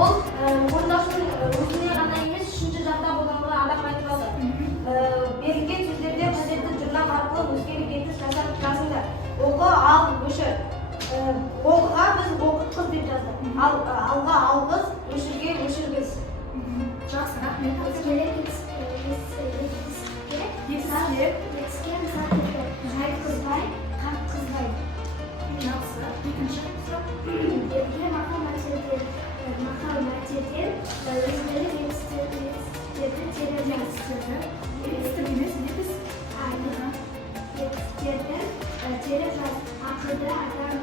Ол орындаушының өзіне ғана емес, үшінші жақта болған адам айтып алды. Берілген сөздерде қажетті жұрнақ арқылы өзгені бекіс жасап жазыңдар. Оқы, ал, өшір. Оқыға біз оқытқыз деп жаздық. Алға алғыз, өшірге өшіргіз. Жақсы, рахмет. Етіске мысал келтір. Айтқызбай, қартқызбай. Жақсы. Екінші сұрақ. Берілген мақал мәтелден өзгелі етістерді терең жаз. Етістік емес, етіс. Етістерді терең жаз. Ақылды адам